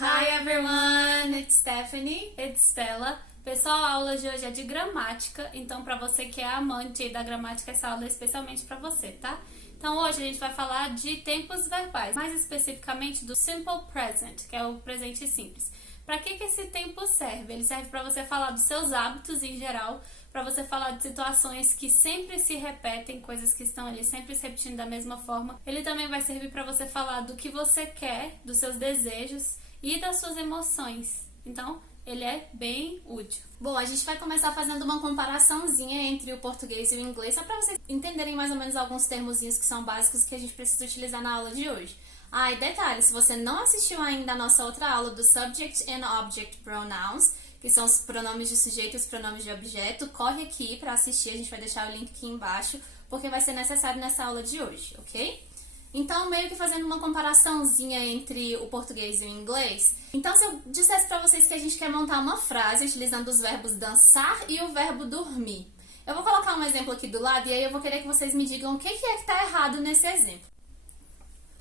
Hi everyone, it's Stephanie, it's Stella. Pessoal, a aula de hoje é de gramática, então para você que é amante da gramática, essa aula é especialmente para você, tá? Então hoje a gente vai falar de tempos verbais, mais especificamente do simple present, que é o presente simples. Para que esse tempo serve? Ele serve para você falar dos seus hábitos em geral, para você falar de situações que sempre se repetem, coisas que estão ali sempre se repetindo da mesma forma. Ele também vai servir para você falar do que você quer, dos seus desejos e das suas emoções. Então, ele é bem útil. Bom, a gente vai começar fazendo uma comparaçãozinha entre o português e o inglês, só para vocês entenderem mais ou menos alguns termozinhos que são básicos que a gente precisa utilizar na aula de hoje. Ah, e detalhe, se você não assistiu ainda a nossa outra aula do Subject and Object Pronouns, que são os pronomes de sujeito e os pronomes de objeto, corre aqui para assistir, a gente vai deixar o link aqui embaixo, porque vai ser necessário nessa aula de hoje, ok? Então, meio que fazendo uma comparaçãozinha entre o português e o inglês. Então, se eu dissesse para vocês que a gente quer montar uma frase utilizando os verbos dançar e o verbo dormir. Eu vou colocar um exemplo aqui do lado e aí eu vou querer que vocês me digam o que é que tá errado nesse exemplo.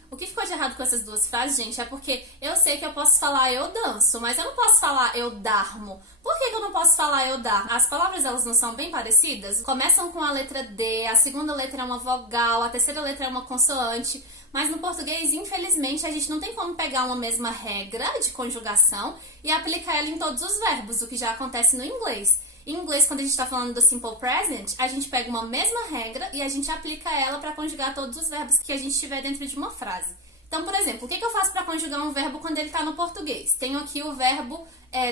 O que ficou de errado com essas duas frases, gente, é porque eu sei que eu posso falar eu danço, mas eu não posso falar eu darmo. Por que eu não posso falar eu dar? As palavras, elas não são bem parecidas? Começam com a letra D, a segunda letra é uma vogal, a terceira letra é uma consoante, mas no português, infelizmente, a gente não tem como pegar uma mesma regra de conjugação e aplicar ela em todos os verbos, o que já acontece no inglês. Em inglês, quando a gente está falando do simple present, a gente pega uma mesma regra e a gente aplica ela para conjugar todos os verbos que a gente tiver dentro de uma frase. Então, por exemplo, o que eu faço para conjugar um verbo quando ele está no português? Tenho aqui o verbo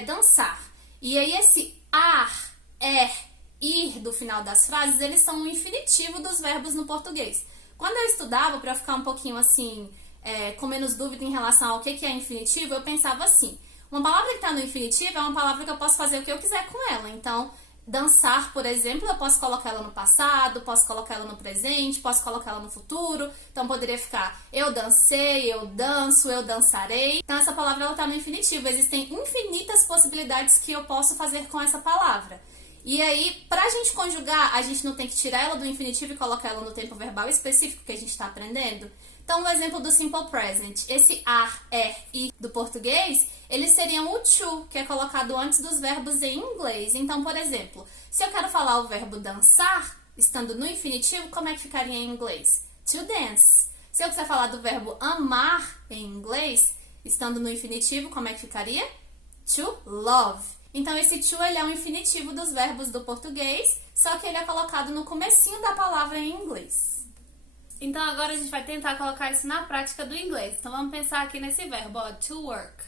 dançar. E aí esse ar, ir do final das frases, eles são o infinitivo dos verbos no português. Quando eu estudava, para ficar um pouquinho assim, com menos dúvida em relação ao que é infinitivo, eu pensava assim: uma palavra que está no infinitivo é uma palavra que eu posso fazer o que eu quiser com ela. Então, dançar, por exemplo, eu posso colocar ela no passado, posso colocar ela no presente, posso colocar ela no futuro. Então, poderia ficar eu dancei, eu danço, eu dançarei. Então, essa palavra ela está no infinitivo. Existem infinitas possibilidades que eu posso fazer com essa palavra. E aí, pra gente conjugar, a gente não tem que tirar ela do infinitivo e colocar ela no tempo verbal específico que a gente está aprendendo? Então, o exemplo do simple present, esse ar, ir do português, eles seriam o to, que é colocado antes dos verbos em inglês. Então, por exemplo, se eu quero falar o verbo dançar, estando no infinitivo, como é que ficaria em inglês? To dance. Se eu quiser falar do verbo amar em inglês, estando no infinitivo, como é que ficaria? To love. Então, esse to ele é o infinitivo dos verbos do português, só que ele é colocado no comecinho da palavra em inglês. Então, agora a gente vai tentar colocar isso na prática do inglês. Então, vamos pensar aqui nesse verbo, ó, to work.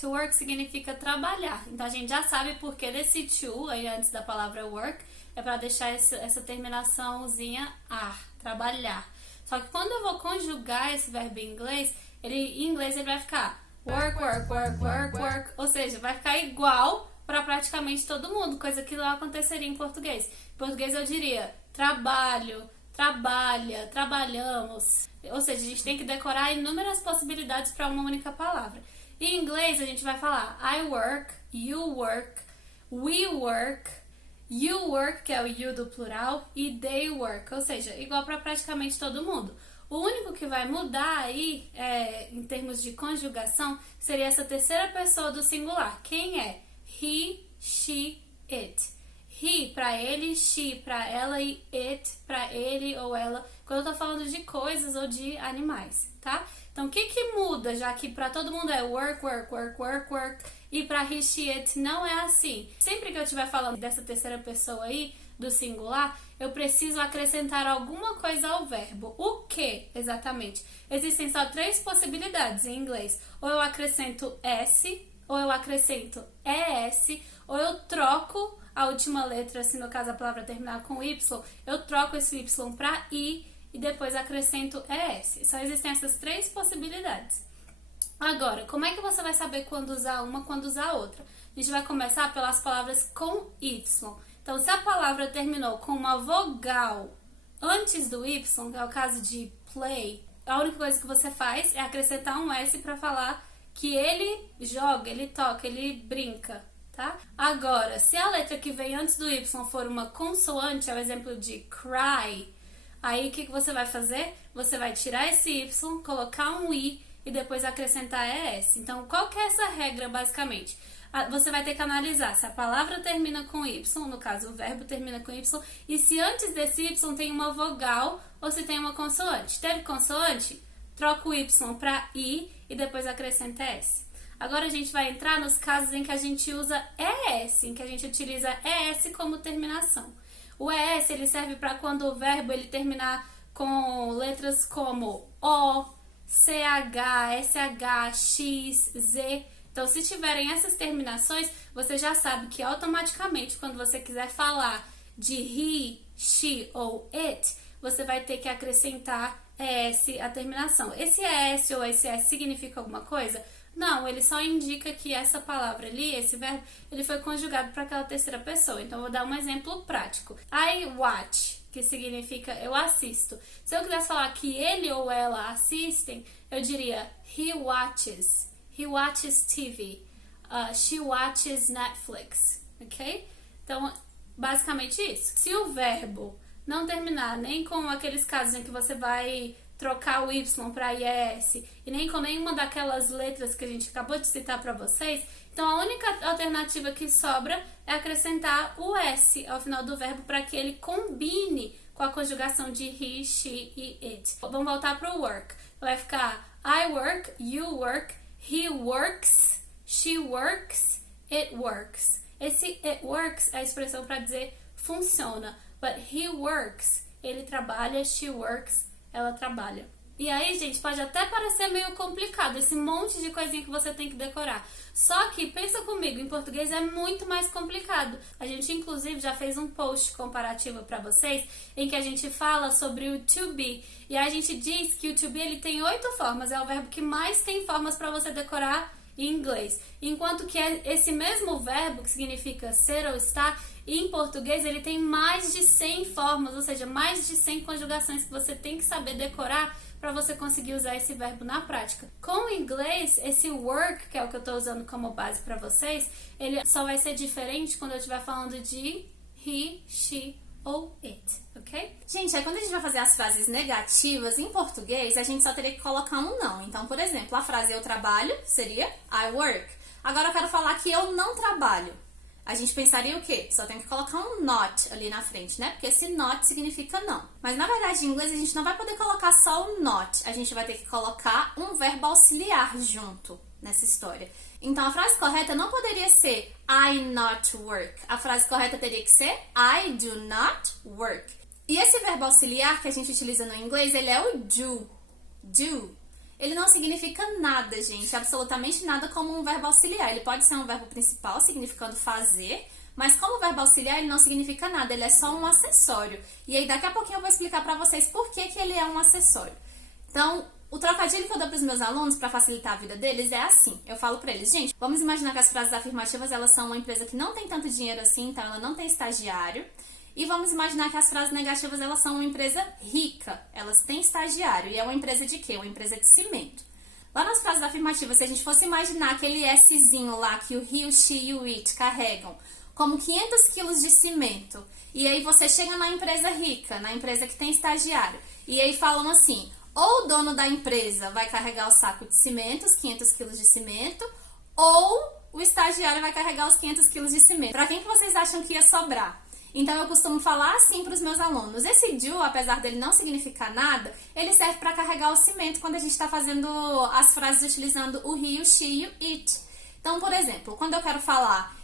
To work significa trabalhar. Então, a gente já sabe por que desse to, aí antes da palavra work, é para deixar essa terminaçãozinha ar, trabalhar. Só que quando eu vou conjugar esse verbo em inglês ele vai ficar work, work, work, work, work. Ou seja, vai ficar igual para praticamente todo mundo, coisa que não aconteceria em português. Em português eu diria trabalho, trabalha, trabalhamos. Ou seja, a gente tem que decorar inúmeras possibilidades para uma única palavra. Em inglês, a gente vai falar I work, you work, we work, you work, que é o you do plural, e they work, ou seja, igual para praticamente todo mundo. O único que vai mudar aí, em termos de conjugação, seria essa terceira pessoa do singular. Quem é? He, she, it. He para ele, she para ela e it para ele ou ela, quando eu tô falando de coisas ou de animais, tá? Então, o que muda, já que para todo mundo é work, work, work, work, work, e para he, she, it não é assim. Sempre que eu estiver falando dessa terceira pessoa aí, do singular, eu preciso acrescentar alguma coisa ao verbo. O que, exatamente? Existem só 3 possibilidades em inglês. Ou eu acrescento S, ou eu acrescento ES, ou eu troco a última letra, se no caso a palavra terminar com Y, eu troco esse Y para I e depois acrescento ES. Só existem essas 3 possibilidades. Agora, como é que você vai saber quando usar uma, quando usar outra? A gente vai começar pelas palavras com Y. Então, se a palavra terminou com uma vogal antes do Y, que é o caso de play, a única coisa que você faz é acrescentar um S para falar que ele joga, ele toca, ele brinca. Tá? Agora, se a letra que vem antes do Y for uma consoante, é o exemplo de cry, aí o que você vai fazer? Você vai tirar esse Y, colocar um I e depois acrescentar ES. Então, qual que é essa regra, basicamente? Você vai ter que analisar se a palavra termina com Y, no caso o verbo termina com Y, e se antes desse Y tem uma vogal ou se tem uma consoante. Teve consoante? Troca o Y para I e depois acrescenta S. Agora a gente vai entrar nos casos em que a gente usa ES, em que a gente utiliza ES como terminação. O ES ele serve para quando o verbo ele terminar com letras como O, CH, SH, X, Z. Então, se tiverem essas terminações, você já sabe que automaticamente, quando você quiser falar de he, she ou it, você vai ter que acrescentar ES à terminação. Esse ES ou esse S significa alguma coisa? Não, ele só indica que essa palavra ali, esse verbo, ele foi conjugado para aquela terceira pessoa. Então, eu vou dar um exemplo prático. I watch, que significa eu assisto. Se eu quisesse falar que ele ou ela assistem, eu diria he watches. He watches TV. She watches Netflix. Ok? Então, basicamente isso. Se o verbo não terminar nem com aqueles casos em que você vai trocar o Y para IS e nem com nenhuma daquelas letras que a gente acabou de citar para vocês, então a única alternativa que sobra é acrescentar o S ao final do verbo para que ele combine com a conjugação de he, she e it. Vamos voltar para o work. Vai ficar I work, you work, he works, she works, it works. Esse it works é a expressão para dizer funciona. But he works, ele trabalha, she works, ela trabalha. E aí, gente, pode até parecer meio complicado, esse monte de coisinha que você tem que decorar. Só que, pensa comigo, em português é muito mais complicado. A gente, inclusive, já fez um post comparativo para vocês, em que a gente fala sobre o to be. E aí a gente diz que o to be ele tem 8 formas, é o verbo que mais tem formas para você decorar em inglês. Enquanto que esse mesmo verbo, que significa ser ou estar, em português ele tem mais de 100 formas, ou seja, mais de 100 conjugações que você tem que saber decorar para você conseguir usar esse verbo na prática. Com o inglês, esse work, que é o que eu estou usando como base para vocês, ele só vai ser diferente quando eu estiver falando de he, she ou it, ok? Gente, aí quando a gente vai fazer as frases negativas em português, a gente só teria que colocar um não. Então, por exemplo, a frase eu trabalho seria I work. Agora eu quero falar que eu não trabalho. A gente pensaria o quê? Só tem que colocar um not ali na frente, né? Porque esse not significa não. Mas na verdade em inglês a gente não vai poder colocar só o not. A gente vai ter que colocar um verbo auxiliar junto nessa história. Então a frase correta não poderia ser I not work. A frase correta teria que ser I do not work. E esse verbo auxiliar que a gente utiliza no inglês, ele é o do. Do. Ele não significa nada, gente, absolutamente nada como um verbo auxiliar. Ele pode ser um verbo principal, significando fazer, mas como verbo auxiliar ele não significa nada, ele é só um acessório. E aí daqui a pouquinho eu vou explicar pra vocês por que ele é um acessório. Então, o trocadilho que eu dou pros meus alunos pra facilitar a vida deles é assim. Eu falo pra eles, gente, vamos imaginar que as frases afirmativas elas são uma empresa que não tem tanto dinheiro assim, então ela não tem estagiário. E vamos imaginar que as frases negativas, elas são uma empresa rica, elas têm estagiário. E é uma empresa de quê? Uma empresa de cimento. Lá nas frases afirmativas, se a gente fosse imaginar aquele Szinho lá que o he, o she e o it carregam como 500 quilos de cimento, e aí você chega na empresa rica, na empresa que tem estagiário, e aí falam assim, ou o dono da empresa vai carregar o saco de cimento, os 500 quilos de cimento, ou o estagiário vai carregar os 500 quilos de cimento. Para quem que vocês acham que ia sobrar? Então, eu costumo falar assim para os meus alunos. Esse do, apesar dele não significar nada, ele serve para carregar o cimento quando a gente está fazendo as frases utilizando o he, o she e o it. Então, por exemplo, quando eu quero falar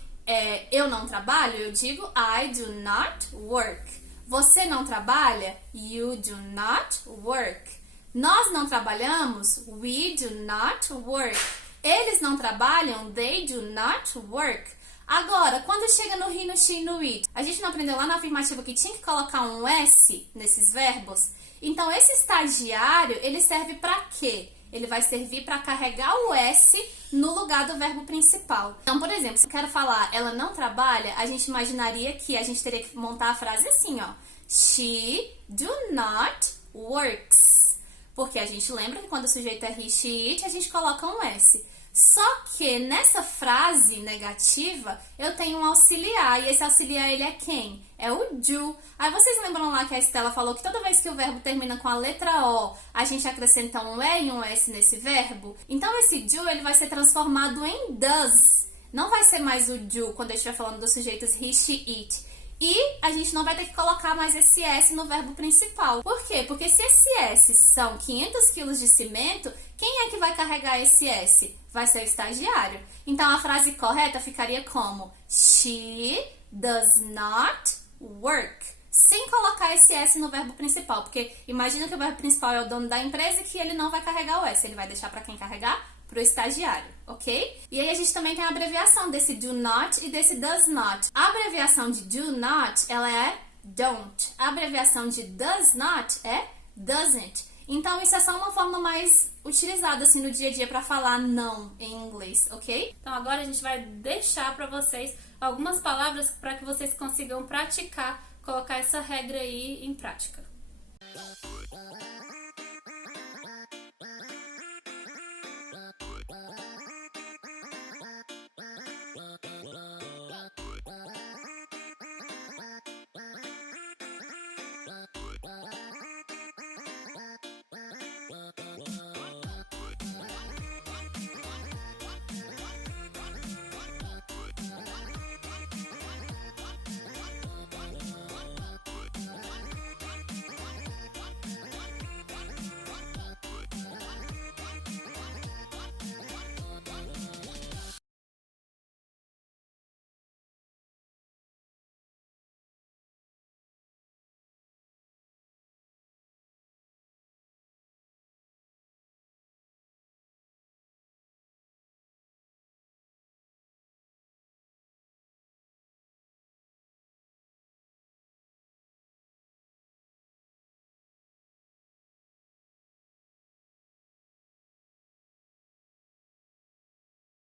eu não trabalho, eu digo I do not work. Você não trabalha? You do not work. Nós não trabalhamos? We do not work. Eles não trabalham? They do not work. Agora, quando chega no he, no she e no it, a gente não aprendeu lá na afirmativa que tinha que colocar um S nesses verbos? Então, esse estagiário, ele serve para quê? Ele vai servir para carregar o S no lugar do verbo principal. Então, por exemplo, se eu quero falar ela não trabalha, a gente imaginaria que a gente teria que montar a frase assim, ó. She do not works. Porque a gente lembra que quando o sujeito é he, she, it, a gente coloca um S. Só que nessa frase negativa, eu tenho um auxiliar, e esse auxiliar ele é quem? É o do. Aí vocês lembram lá que a Estela falou que toda vez que o verbo termina com a letra O, a gente acrescenta um E e um S nesse verbo? Então esse do ele vai ser transformado em does. Não vai ser mais o do quando eu estiver falando dos sujeitos he, she, it. E a gente não vai ter que colocar mais esse S no verbo principal. Por quê? Porque se esse S são 500 quilos de cimento, quem é que vai carregar esse S? Vai ser o estagiário. Então a frase correta ficaria como She does not work. Sem colocar esse S no verbo principal. Porque imagina que o verbo principal é o dono da empresa e que ele não vai carregar o S. Ele vai deixar para quem carregar? Pro estagiário, ok? E aí a gente também tem a abreviação desse do not e desse does not. A abreviação de do not, ela é don't. A abreviação de does not é doesn't. Então isso é só uma forma mais utilizada assim no dia a dia para falar não em inglês, ok? Então agora a gente vai deixar para vocês algumas palavras para que vocês consigam praticar, colocar essa regra aí em prática.